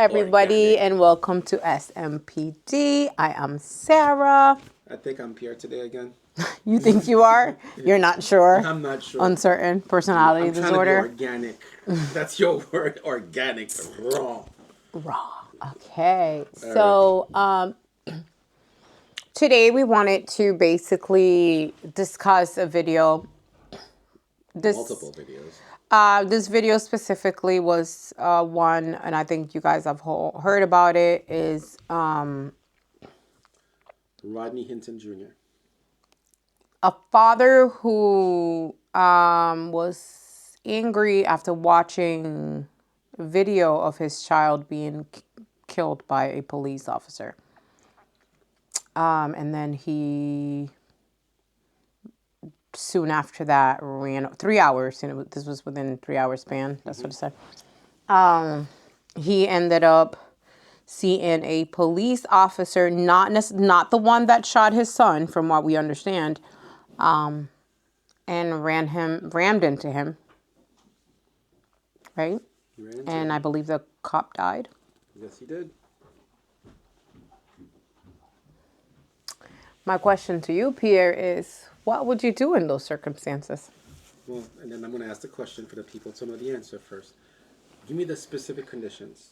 everybody, Organic. and welcome to SMPD. I am Sarah. I think I'm Pierre today again. You think you are? You're not sure? I'm not sure. Uncertain personality I'm disorder. trying to be organic. That's your word, organic, raw. Raw. Okay. So, today we wanted to basically discuss a video. Multiple videos. This video specifically was one, and I think you guys have heard about it, is Rodney Hinton Jr. a father who was angry after watching a video of his child being killed by a police officer. And then he, soon after that, ran 3 hours, and this was within 3 hour span. That's what it said. He ended up seeing a police officer, not the one that shot his son, from what we understand, and rammed into him, right? And I believe the cop died. Yes, he did. My question to you, Pierre, is what would you do in those circumstances? Well, and then I'm going to ask the question for the people to know the answer first. Give me the specific conditions.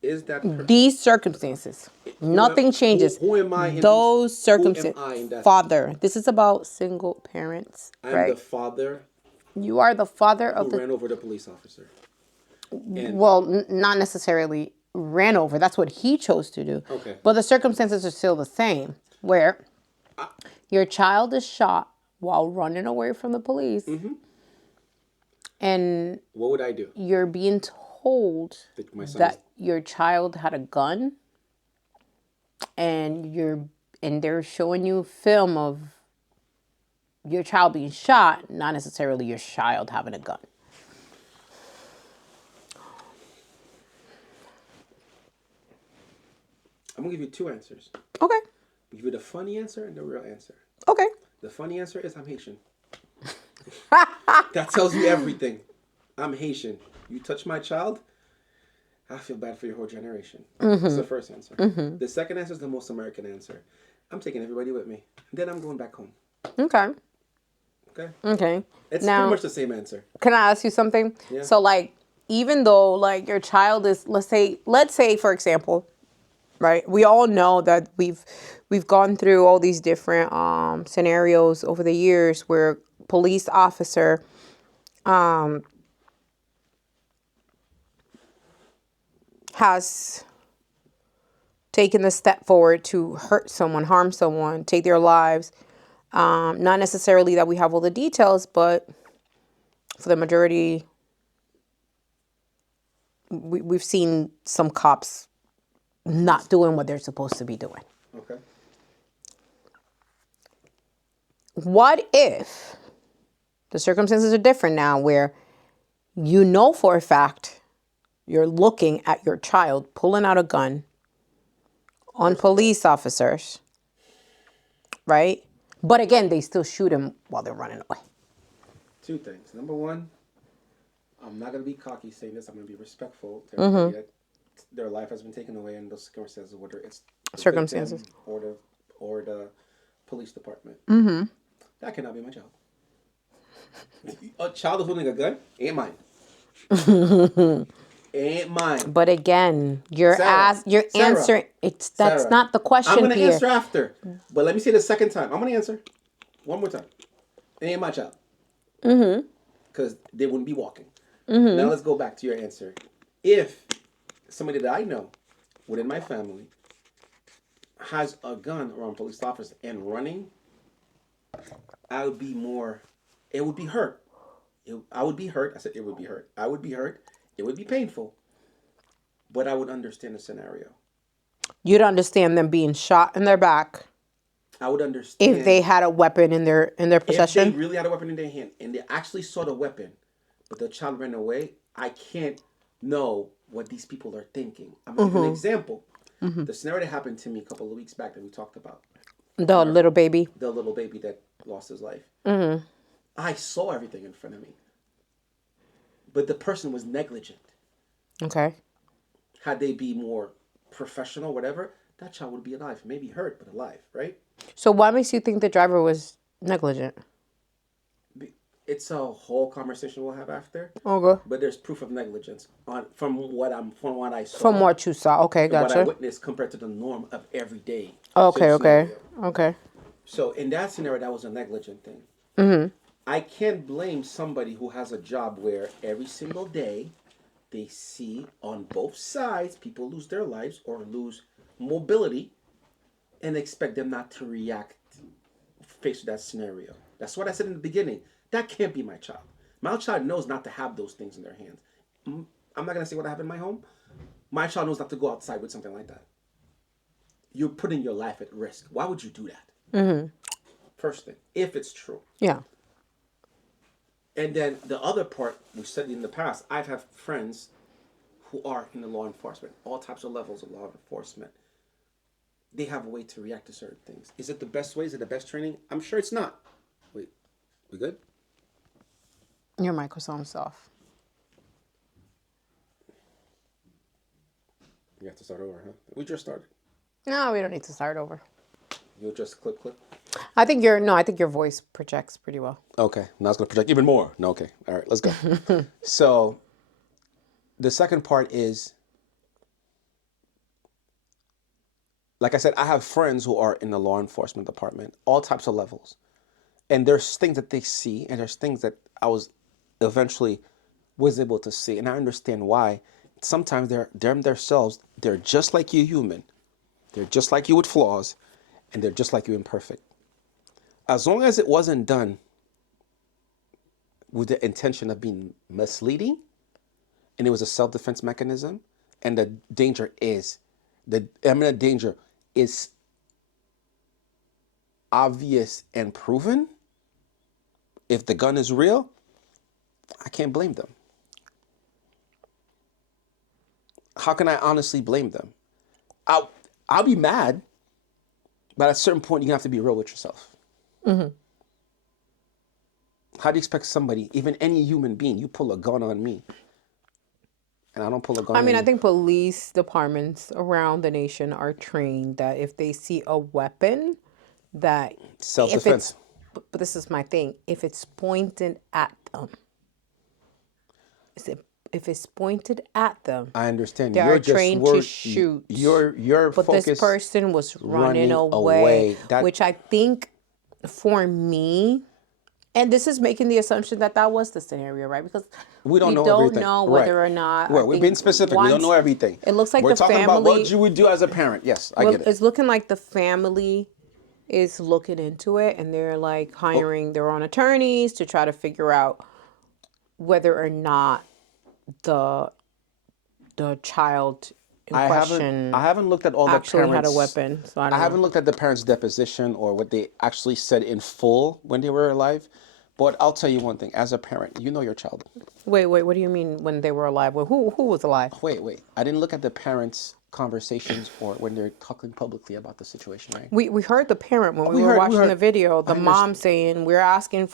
Is that These circumstances? Nothing changes. Who am I in those circumstances? Who am I in that? Father. This is about single parents, I'm right? the father. You are the father of who ran over the police officer. Well, not necessarily ran over. That's what he chose to do. Okay. But the circumstances are still the same, where your child is shot while running away from the police. Mm-hmm. And what would I do? You're being told that your child had a gun, and they're showing you film of your child being shot, not necessarily your child having a gun. I'm going to give you two answers. Okay. I'll give you the funny answer and the real answer. Okay. The funny answer is I'm Haitian. That tells you everything. I'm Haitian. You touch my child, I feel bad for your whole generation. Mm-hmm. That's the first answer. Mm-hmm. The second answer is the most American answer. I'm taking everybody with me. Then I'm going back home. Okay. Okay? Okay. It's pretty much the same answer. Can I ask you something? Yeah. So, even though, your child is, let's say, for example, right? We all know that we've gone through all these different scenarios over the years where police officer has taken the step forward to hurt someone, harm someone, take their lives. Not necessarily that we have all the details, but for the majority, we've seen some cops not doing what they're supposed to be doing. Okay. What if the circumstances are different now, where you know for a fact you're looking at your child pulling out a gun on police officers, right? But again, they still shoot him while they're running away. Two things. Number one, I'm not going to be cocky saying this. I'm going to be respectful to everybody that their life has been taken away in those circumstances, whether it's the Circumstances or the police department. Mm-hmm. That cannot be my child. A child is holding a gun ain't mine. Ain't mine. But again, your answer, that's not the question. I'm going to answer after. But let me say the second time. I'm going to answer one more time. It ain't my child. Mm-hmm. Because they wouldn't be walking. Mm-hmm. Now let's go back to your answer. If somebody that I know within my family has a gun around police officers and running, I would be it would be hurt. I would be hurt. I said it would be hurt. I would be hurt. It would be painful. But I would understand the scenario. You'd understand them being shot in their back. I would understand if they had a weapon in their possession. If they really had a weapon in their hand and they actually saw the weapon, but the child ran away, I can't know what these people are thinking. I'm going to give you an example. Mm-hmm. The scenario that happened to me a couple of weeks back that we talked about. The little baby that lost his life. Mm-hmm. I saw everything in front of me. But the person was negligent. Okay. had they be more professional, whatever, that child would be alive. Maybe hurt, but alive, right? So what makes you think the driver was negligent? It's a whole conversation we'll have after. Okay. But there's proof of negligence from what I saw, From what you saw. Okay, and what I gotcha. witnessed compared to the norm of everyday Okay, okay. scenario. Okay. So in that scenario, that was a negligent thing. I can't blame somebody who has a job where every single day they see on both sides people lose their lives or lose mobility and expect them not to react faced with that scenario. That's what I said in the beginning. That can't be my child. My child knows not to have those things in their hands. I'm not going to say what happened in my home. My child knows not to go outside with something like that. You're putting your life at risk. Why would you do that? First thing, if it's true. Yeah. And then the other part, we said in the past, I've had friends who are in the law enforcement, all types of levels of law enforcement. They have a way to react to certain things. Is it the best way? Is it the best training? I'm sure it's not. Wait, we good? Your microphone's off. We have to start over, huh? We just started. No, we don't need to start over. You'll just clip. I think your voice projects pretty well. Okay, now it's going to project even more. No, okay. All right, let's go. So, the second part is, like I said, I have friends who are in the law enforcement department, all types of levels. And there's things that they see, and there's things that I was eventually was able to see. And I understand why. Sometimes they're themselves, they're just like you human. They're just like you with flaws, and they're just like you imperfect. As long as it wasn't done with the intention of being misleading, and it was a self-defense mechanism, and the imminent danger is obvious and proven, if the gun is real, I can't blame them. How can I honestly blame them? I'll be mad, but at a certain point, you have to be real with yourself. How do you expect somebody, even any human being, you pull a gun on me, and I don't pull a gun on you? I think police departments around the nation are trained that if they see a weapon, that Self-defense. But this is my thing. If it's pointed at them, if it's pointed at them, I understand. they are trained to shoot. Your but focus. This person was running away. Which I think, for me, and this is making the assumption that was the scenario, right? Because we don't know don't everything. know whether or not. Well, we're being specific. We don't know everything. It looks like we're the talking family. About what you would do as a parent. Yes, I get it. It's looking like the family is looking into it, and they're like hiring their own attorneys to try to figure out whether or not the child in question I haven't looked at all the actually parents. had a weapon. So I haven't looked at the parents' deposition or what they actually said in full when they were alive. But I'll tell you one thing: as a parent, you know your child. Wait. What do you mean when they were alive? Well, who was alive? Wait. I didn't look at the parents' conversations or when they're talking publicly about the situation, right? We heard the parent when we were watching the video. The mom saying we're asking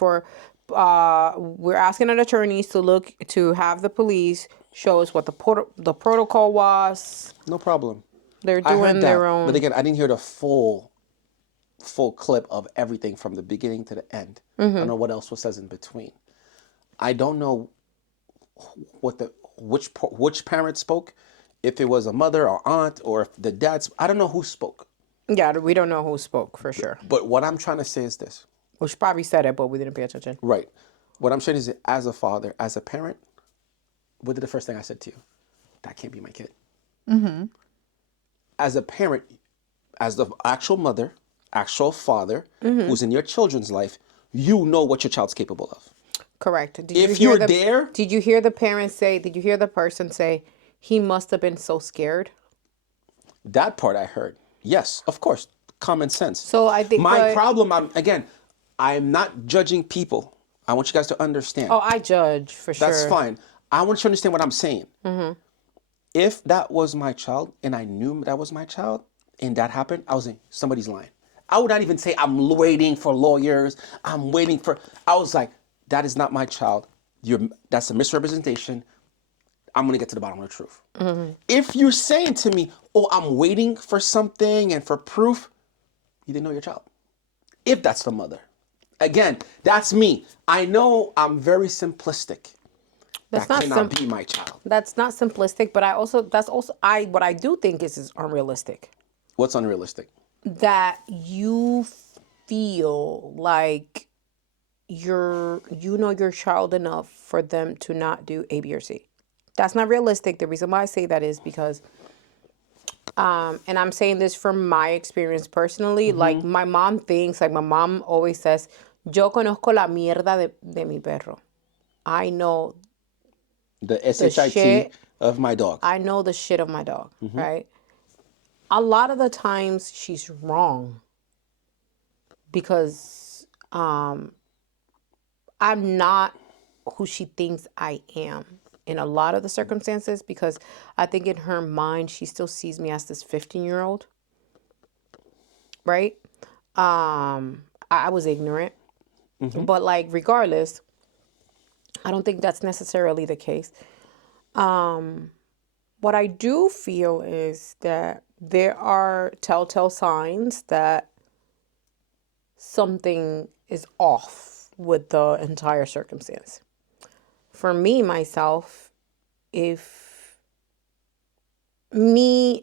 an attorney to have the police show us what the protocol was. No problem. They're doing their own. But again, I didn't hear the full clip of everything from the beginning to the end. I don't know what else was said in between. I don't know which parent spoke, if it was a mother or aunt or if the dad. I don't know who spoke. Yeah, we don't know who spoke for sure. But what I'm trying to say is this. Well, she probably said it, but we didn't pay attention. Right. What I'm saying is, as a father, as a parent, what did the first thing I said to you? That can't be my kid. As a parent, as the actual mother, actual father, who's in your children's life, you know what your child's capable of. Correct. Did you hear the parents say, did you hear the person say, he must have been so scared? That part I heard. Yes, of course. Common sense. So I think my problem, I'm not judging people. I want you guys to understand. Oh, I judge for sure. That's fine. I want you to understand what I'm saying. If that was my child and I knew that was my child and that happened, I was saying, somebody's lying. I would not even say I'm waiting for lawyers. I was like, that is not my child. That's a misrepresentation. I'm going to get to the bottom of the truth. If you're saying to me, oh, I'm waiting for something and for proof, you didn't know your child. If that's the mother. Again, that's me. I know I'm very simplistic. That cannot be my child. That's not simplistic, but what I do think is unrealistic. What's unrealistic? That you feel like you know your child enough for them to not do A, B, or C. That's not realistic. The reason why I say that is because, and I'm saying this from my experience personally, like my mom always says, yo conozco la mierda de mi perro. I know The the SHIT shit of my dog. I know the shit of my dog, right? A lot of the times she's wrong because I'm not who she thinks I am in a lot of the circumstances, because I think in her mind she still sees me as this 15-year-old, right? I was ignorant, but like regardless, I don't think that's necessarily the case. What I do feel is that there are telltale signs that something is off with the entire circumstance. For me, myself, if me,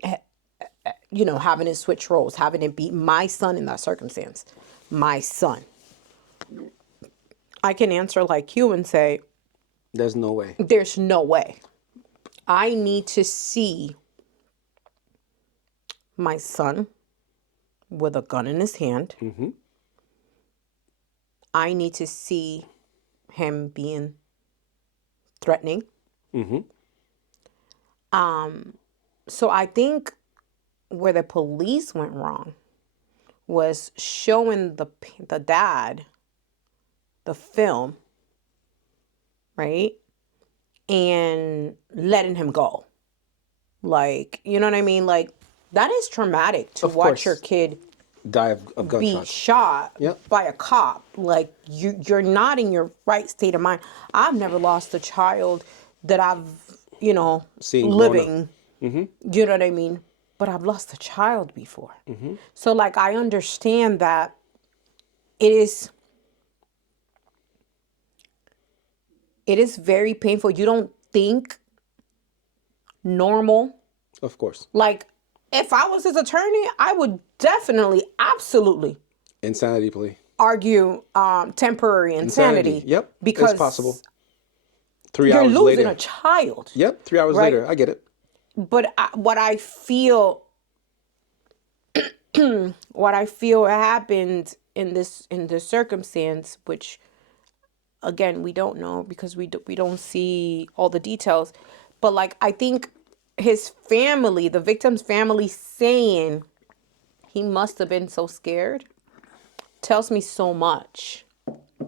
having it switch roles, having it be my son in that circumstance, my son, I can answer like you and say, There's no way. there's no way. I need to see my son with a gun in his hand. I need to see him being threatening. So I think where the police went wrong was showing the dad the film, right? And letting him go. Like, you know what I mean? Like, that is traumatic to watch your kid die of be gunshots. shot by a cop. Like, you're not in your right state of mind. I've never lost a child that I've, Seen living. You know what I mean? But I've lost a child before. So, like, I understand that it is very painful. You don't think normal. Of course. Like, if I was his attorney, I would definitely, absolutely Insanity plea. argue temporary insanity. Yep. Because it's possible. 3 you're hours losing later. a child. Yep. 3 hours right? later. I get it. But what I feel happened in this circumstance, which again we don't know because we don't see all the details, but like I think his family, the victim's family, saying he must have been so scared tells me so much.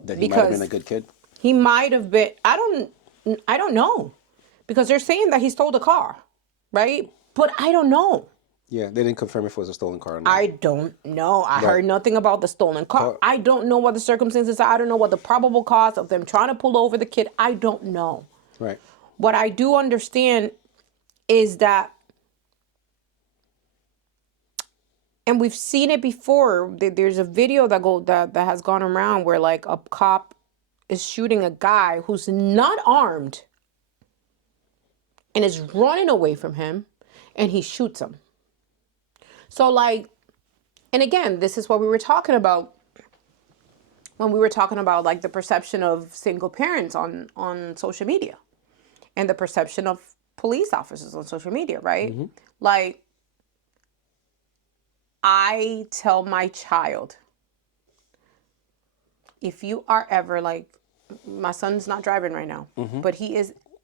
That he might have been a good kid. He might have been. I don't know, because they're saying that he stole the car, right? But I don't know. Yeah, they didn't confirm if it was a stolen car or not. I don't know. I heard nothing about the stolen car. I don't know what the circumstances are. I don't know what the probable cause of them trying to pull over the kid. I don't know. Right. What I do understand is that, and we've seen it before. There's a video that has gone around where like a cop is shooting a guy who's not armed and is running away from him, and he shoots him. So like, and again, this is what we were talking about when we were talking about like the perception of single parents on social media and the perception of police officers on social media, right? Like, I tell my child, if you are ever like, my son's not driving right now, but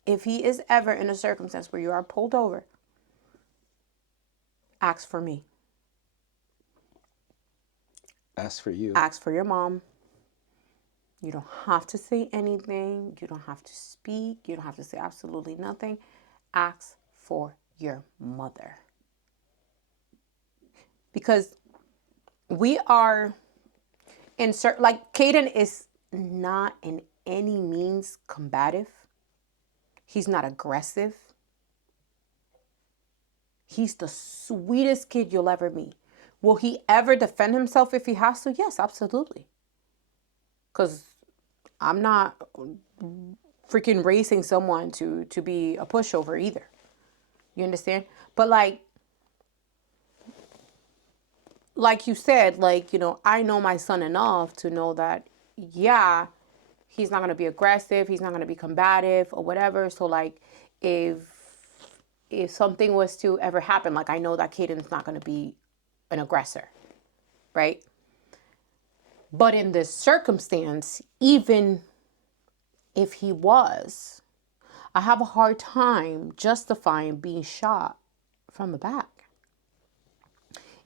if he is ever in a circumstance where you are pulled over, ask for me. Ask for you. Ask for your mom. You don't have to say anything. You don't have to speak. You don't have to say absolutely nothing. Ask for your mother. Because we are in certain, like Caden is not in any means combative. He's not aggressive. He's the sweetest kid you'll ever meet. Will he ever defend himself if he has to? Yes, absolutely. Because I'm not freaking racing someone to be a pushover either. You understand? But like you said, I know my son enough to know that, yeah, he's not going to be aggressive. He's not going to be combative or whatever. So if something was to ever happen, I know that Caden's not going to be an aggressor, right? But in this circumstance, even if he was, I have a hard time justifying being shot from the back.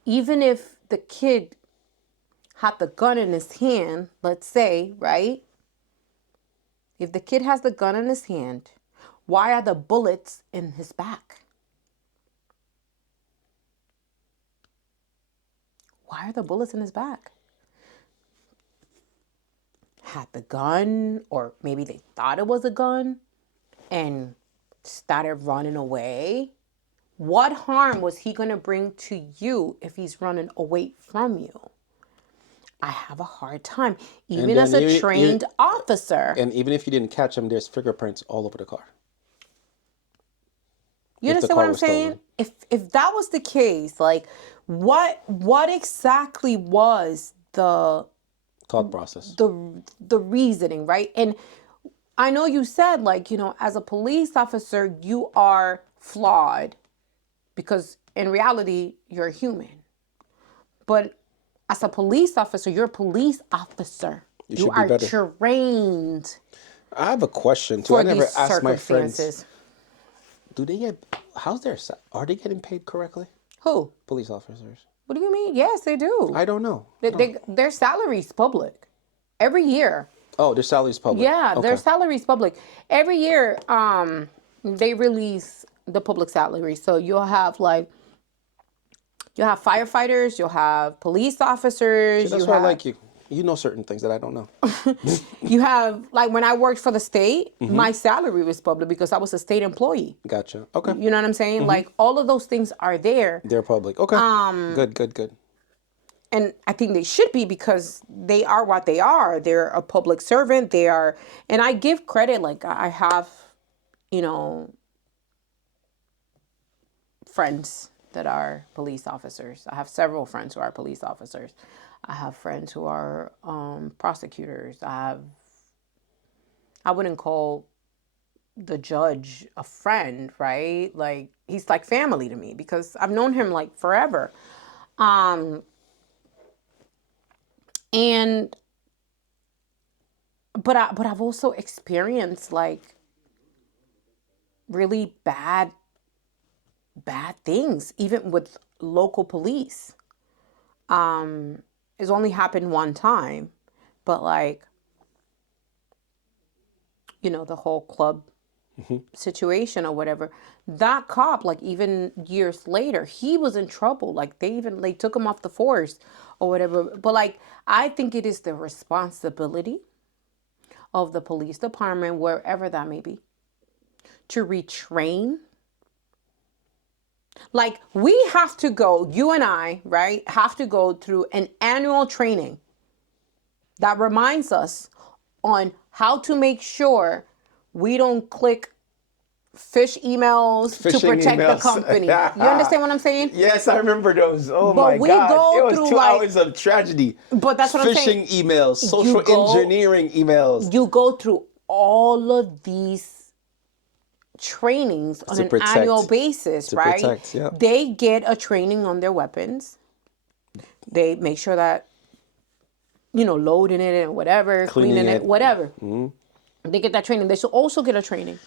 Even if the kid had the gun in his hand, let's say, right? If the kid has the gun in his hand, why are the bullets in his back? Why are the bullets in his back? Had the gun, or maybe they thought it was a gun and started running away. What harm was he going to bring to you if he's running away from you? I have a hard time, even as a trained officer. And even if you didn't catch him, there's fingerprints all over the car. You understand what I'm saying? If that was the case, what exactly was the thought process, the reasoning, right? And I know you said, as a police officer, you are flawed because in reality, you're human. But as a police officer, you're a police officer. You are trained. I have a question too. I never asked my friends. Are they getting paid correctly? Who? Police officers. What do you mean? Yes, they do. I don't know. Their salary's public. Every year. Oh, their salary's public. Yeah, okay. Their salary's public. Every year, they release the public salary. So you'll have firefighters, you'll have police officers. See, that's why I like you. You know certain things that I don't know. You have, when I worked for the state, my salary was public because I was a state employee. Gotcha. Okay. You know what I'm saying? All of those things are there. They're public. Okay. Good. And I think they should be because they are what they are. They're a public servant. They are, and I give credit. I have, friends that are police officers. I have several friends who are police officers. I have friends who are prosecutors. I wouldn't call the judge a friend, right? He's like family to me because I've known him forever. But I've also experienced really bad things, even with local police. It's only happened one time, but the whole club situation or whatever, that cop, even years later, he was in trouble. They took him off the force or whatever. But I think it is the responsibility of the police department, wherever that may be, to retrain. We have to go, you and I, right, have to go through an annual training that reminds us on how to make sure we don't click phishing emails to protect the company. You understand what I'm saying? Yes, I remember those. Oh my God. It was 2 hours of tragedy. But that's what I'm saying. Phishing emails, social engineering emails. You go through all of these trainings on an annual basis, right? Protect, yeah. They get a training on their weapons. They make sure that, loading it and whatever, cleaning it, whatever. Mm-hmm. They get that training. They should also get a training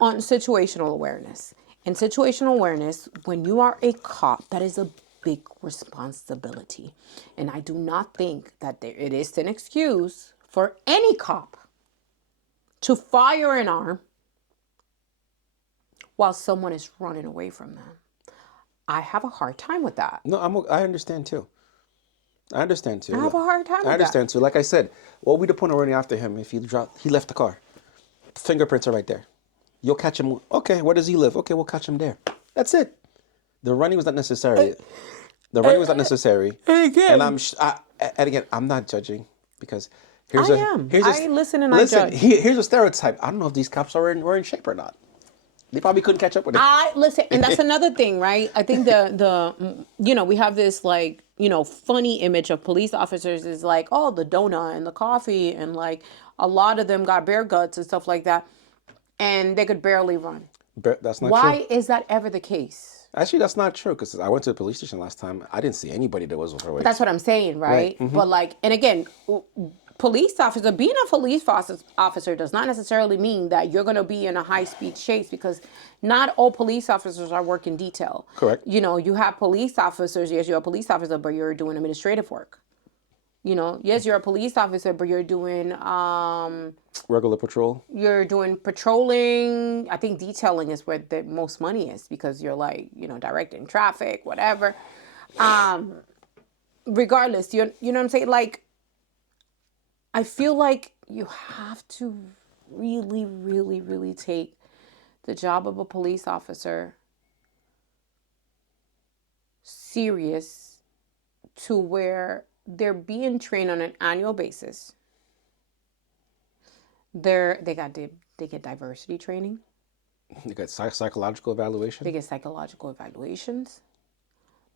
on situational awareness. And situational awareness, when you are a cop, that is a big responsibility. And I do not think that it is an excuse for any cop to fire an arm while someone is running away from them. I have a hard time with that. No, I understand too. I have a hard time with that. I understand too. Like I said, what would be the point of running after him if he left the car? Fingerprints are right there. You'll catch him. Okay, where does he live? Okay, we'll catch him there. That's it. The running was not necessary. The running was not necessary. Again. And again, I'm not judging because I am. I listen and I judge. Here's a stereotype. I don't know if these cops were in shape or not. They probably couldn't catch up with it. I listen, and that's another thing, right? I think we have this like, funny image of police officers is like, oh, the donut and the coffee, and like a lot of them got bare guts and stuff like that, and they could barely run. That's not true. Why is that ever the case? Actually, that's not true because I went to the police station last time. I didn't see anybody that was overweight. That's what I'm saying, right? But like, and again, being a police officer does not necessarily mean that you're going to be in a high-speed chase, because not all police officers are working detail. Correct. You have police officers, yes, you're a police officer, but you're doing administrative work. Yes, you're a police officer, but you're doing regular patrol. You're doing patrolling. I think detailing is where the most money is, because you're like, directing traffic, whatever. Regardless, you know what I'm saying? Like, I feel like you have to really, really, really take the job of a police officer serious, to where they're being trained on an annual basis. They get diversity training. They get psychological evaluation. They get psychological evaluations.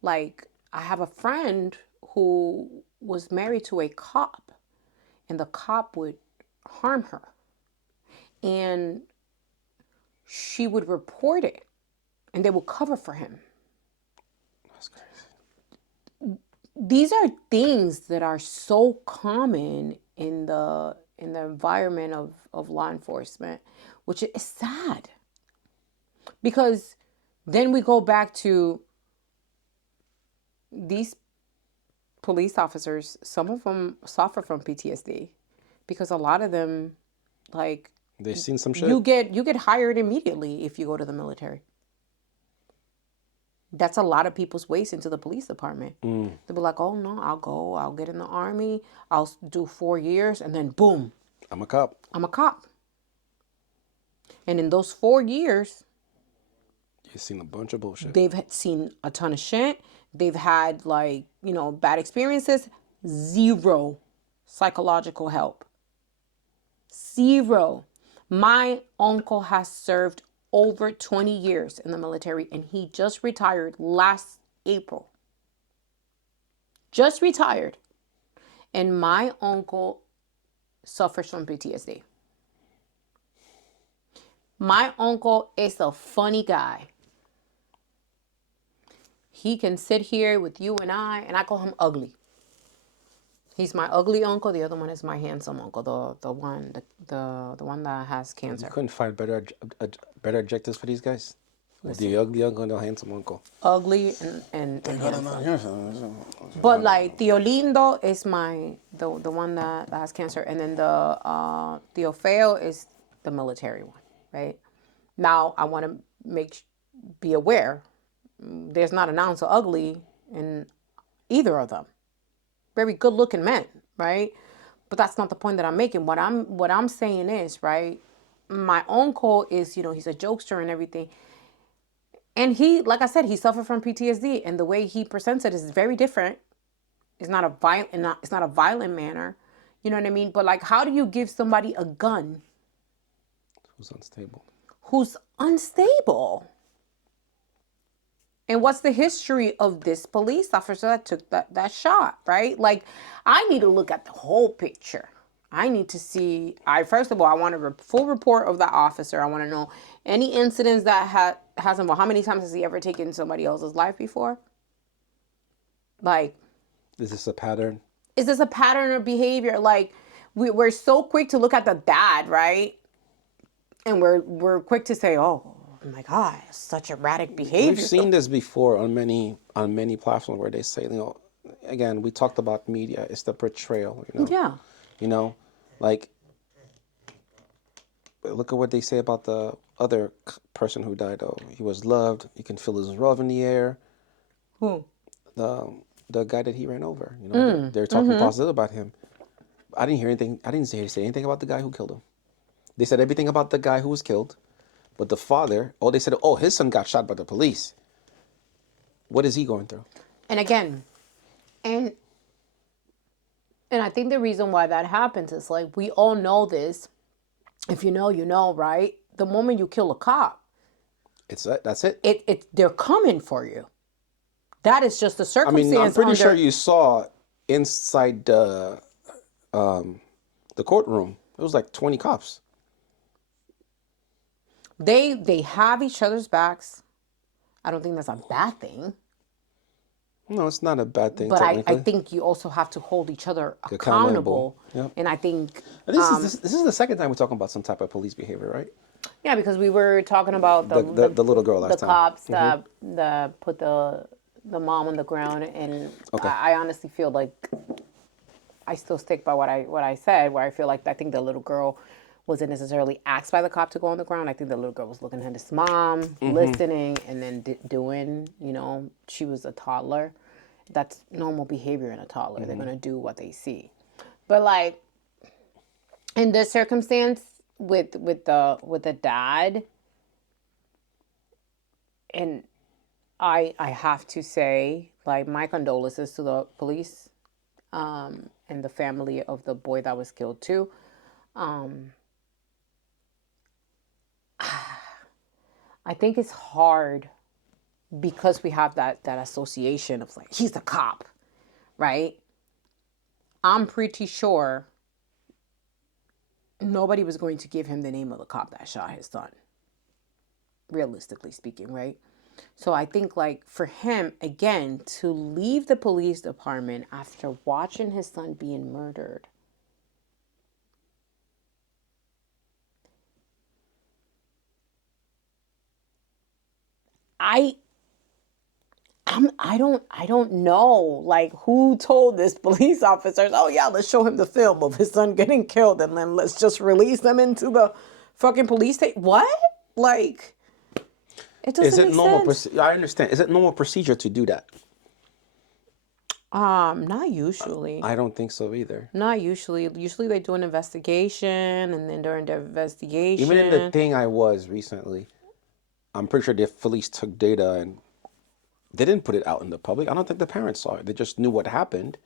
Like, I have a friend who was married to a cop, and the cop would harm her, and she would report it, and they would cover for him. That's crazy. These are things that are so common in the environment of law enforcement, which is sad. Because then we go back to these police officers. Some of them suffer from PTSD, because a lot of them, like, they've seen some shit. You get hired immediately if you go to the military. That's a lot of people's ways into the police department. They'll be like, oh no, I'll get in the army, I'll do 4 years, and then boom, I'm a cop. And in those 4 years, you've seen a bunch of bullshit. They've seen a ton of shit. They've had, like, bad experiences. Zero psychological help. Zero. My uncle has served over 20 years in the military, and he just retired last April. Just retired. And my uncle suffers from PTSD. My uncle is a funny guy. He can sit here with you and I call him ugly. He's my ugly uncle. The other one is my handsome uncle, the one that has cancer. You couldn't find better adjectives for these guys. Listen. The ugly uncle and the handsome uncle. Ugly and handsome. But like, Tio Lindo is the one that has cancer, and then the Tio Feo is the military one, right? Now I want to be aware. There's not an ounce of ugly in either of them. Very good looking men, right? But that's not the point that I'm making. What I'm saying is, right, my uncle is, he's a jokester and everything. And he, like I said, he suffered from PTSD, and the way he presents it is very different. It's not a violent manner. You know what I mean? But like, how do you give somebody a gun who's unstable? And what's the history of this police officer that took that shot, right? Like, I need to look at the whole picture. I need to see, first of all, I want a full report of the officer. I want to know any incidents that has involved. How many times has he ever taken somebody else's life before? Like, is this a pattern? Is this a pattern of behavior? Like, we're so quick to look at the dad, right? And we're quick to say, oh my God, such erratic behavior. We've seen this before on many platforms where they say, again, we talked about media. It's the portrayal, Yeah. Like, look at what they say about the other person who died. Oh, he was loved. You can feel his love in the air. Who? The guy that he ran over. They're talking positive about him. I didn't hear anything. I didn't say anything about the guy who killed him. They said everything about the guy who was killed. But the father, they said, his son got shot by the police. What is he going through? And again, and I think the reason why that happens is like we all know this. If you know, you know, right? The moment you kill a cop, That's it. They're coming for you. That is just the I mean, I'm circumstance pretty sure under. you saw inside the courtroom. It was like 20 cops. They have each other's backs. I don't think that's a bad thing. No, it's not a bad thing But I technically. think you also have to hold each other Accountable. accountable. Yep. And I think, This is the second time we're talking about some type of police behavior, right? yeah, because we were talking about The little girl last the time. cops that put the mom on the ground, and Okay. I honestly feel like I still stick by what I said, where I feel like I think the little girl wasn't necessarily asked by the cop to go on the ground. I think the little girl was looking at his mom, listening, and then doing. She was a toddler. That's normal behavior in a toddler. They're gonna do what they see. But like in this circumstance with the dad, and I have to say, like, my condolences to the police and the family of the boy that was killed too. I think it's hard because we have that association of like he's the cop, right? I'm pretty sure nobody was going to give him the name of the cop that shot his son. Realistically speaking, right? So I think like for him again to leave the police department after watching his son being murdered. I don't know like who told this police officers, oh yeah, let's show him the film of his son getting killed and then let's just release them into the fucking police station. What? Like it doesn't Is it make normal? sense. I understand. Is it normal procedure to do that? Not usually. I don't think so either. Not usually. Usually they do an investigation, and then during the investigation, Even in the thing I was recently, I'm pretty sure the police took data and they didn't put it out in the public. I don't think the parents saw it. They just knew what happened.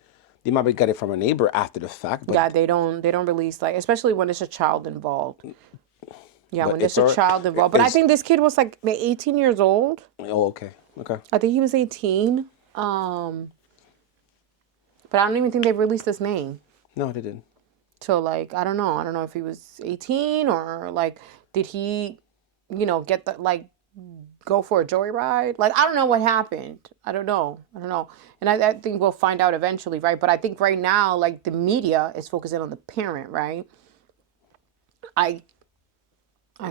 They might have got it from a neighbor after the fact, but yeah, they don't release, like, especially when it's a child involved. Yeah, when it's there's a child involved. But I think this kid was like 18 years old. Oh, okay, okay. I think he was 18. But I don't even think they released his name. No, they didn't. So like I don't know. I don't know if he was 18 or like did he, get the like go for a joyride? Like I don't know what happened. I don't know. And I think we'll find out eventually, right? But I think right now, like the media is focusing on the parent, right? I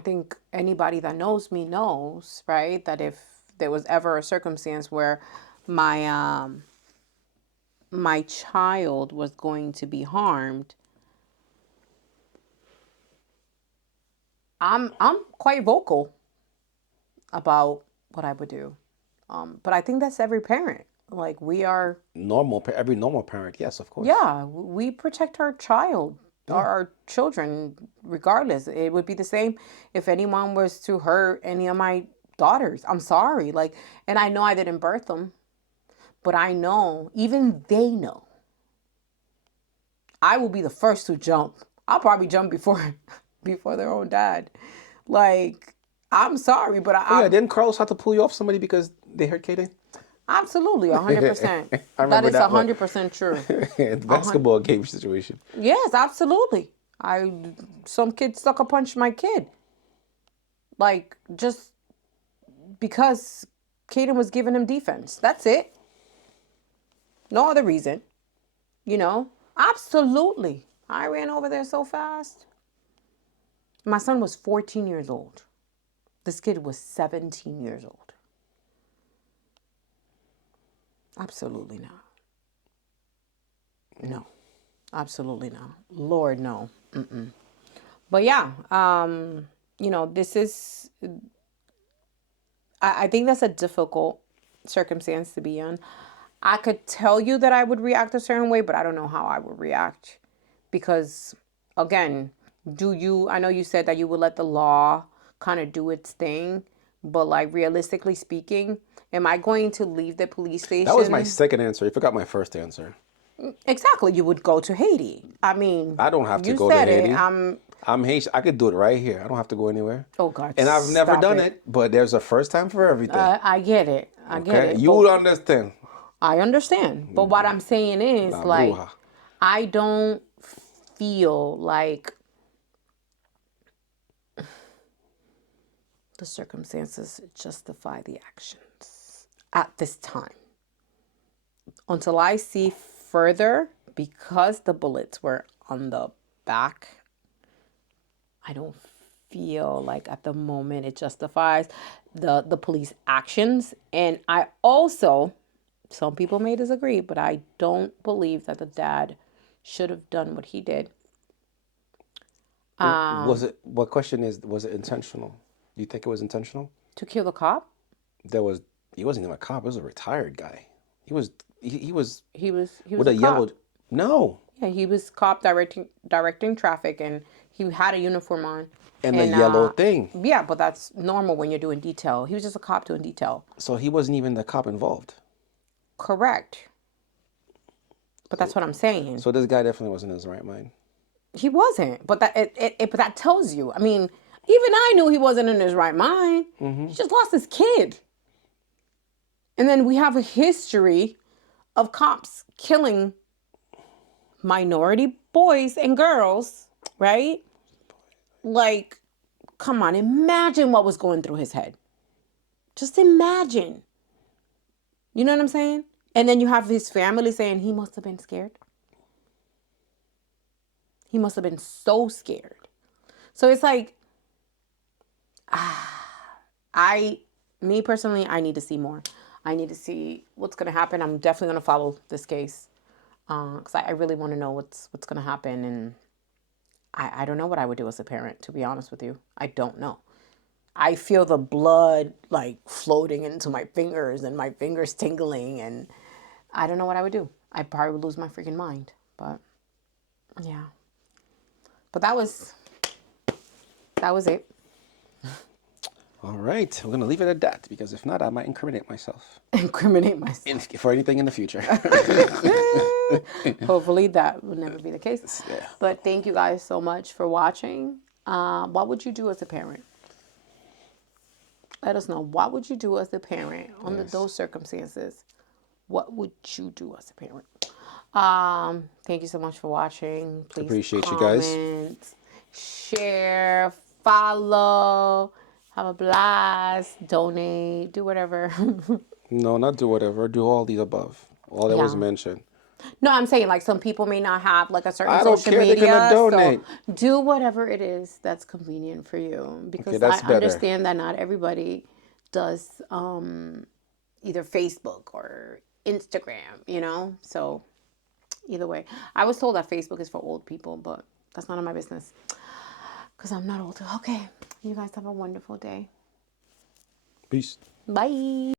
think anybody that knows me knows, right, that if there was ever a circumstance where my my child was going to be harmed, I'm quite vocal about what I would do. But I think that's every parent. Like we are Every normal parent, yes, of course. yeah, we protect our child, our children, regardless. It would be the same if anyone was to hurt any of my daughters. I'm sorry. Like, and I know I didn't birth them, but I know, even they know. I will be the first to jump. I'll probably jump before their own dad. Like, I'm sorry, but Yeah, didn't Carlos have to pull you off somebody because they hurt Kaden? absolutely 100%. I remember that is that one. 100% true. The basketball game situation. Yes, absolutely. Some kid sucker punched my kid. Like just because Kaden was giving him defense. That's it. No other reason. Absolutely. I ran over there so fast. My son was 14 years old. This kid was 17 years old. Absolutely not. No. Absolutely not. Lord, no. Mm-mm. But yeah, this is, I think that's a difficult circumstance to be in. I could tell you that I would react a certain way, but I don't know how I would react. Because, again, I know you said that you would let the law kind of do its thing, But like realistically speaking, am I going to leave the police station? That was my second answer. You forgot my first answer. Exactly. You would go to Haiti. I mean, I don't have to you go to said it. Haiti. I'm Haitian. I could do it right here. I don't have to go anywhere. Oh God, And I've never stop done it, but there's a first time for everything. I get it. I get Okay, it. you But would understand. I understand. But what I'm saying is, La like, bruja. I don't feel like the circumstances justify the actions at this time. Until I see further, because the bullets were on the back, I don't feel like at the moment it justifies the police actions. And I also, some people may disagree, but I don't believe that the dad should have done what he did. Was it? What question is? Was it intentional? Do you think it was intentional? To kill the cop? There was. He wasn't even a cop. He was a retired guy. He was. He was He was with a a cop. yellow. No. Yeah, he was cop directing traffic, and he had a uniform on. And a yellow thing. Yeah, but that's normal when you're doing detail. He was just a cop doing detail. So he wasn't even the cop involved. Correct. But that's what I'm saying. So this guy definitely wasn't in his right mind. He wasn't. But but that tells you. I mean, even I knew he wasn't in his right mind. He just lost his kid. And then we have a history of cops killing minority boys and girls, right? Like, come on, imagine what was going through his head. Just imagine. You know what I'm saying? And then you have his family saying he must have been scared. He must have been so scared. So it's like, me personally, I need to see more. I need to see what's going to happen. I'm definitely going to follow this case because I really want to know what's going to happen. And I don't know what I would do as a parent, to be honest with you. I don't know. I feel the blood like floating into my fingers and my fingers tingling, and I don't know what I would do. I'd probably would lose my freaking mind. But yeah. But that was it. All right, we're gonna leave it at that because if not, I might incriminate myself. Incriminate myself. For anything in the future. Hopefully that will never be the case. Yeah. But thank you guys so much for watching. What would you do as a parent? Let us know. What would you do as a parent under those circumstances? What would you do as a parent? Thank you so much for watching. Please appreciate comment, you guys. Share, follow, have a blast, donate, do whatever. No, not do whatever. Do all the above. All that was mentioned. No, I'm saying like some people may not have like a certain I don't social care. They're media. gonna donate. So do whatever it is that's convenient for you. Because Okay, that's I better. understand that not everybody does either Facebook or Instagram, you know? So either way. I was told that Facebook is for old people, but that's none of my business. Because I'm not old. Okay. You guys have a wonderful day. Peace. Bye.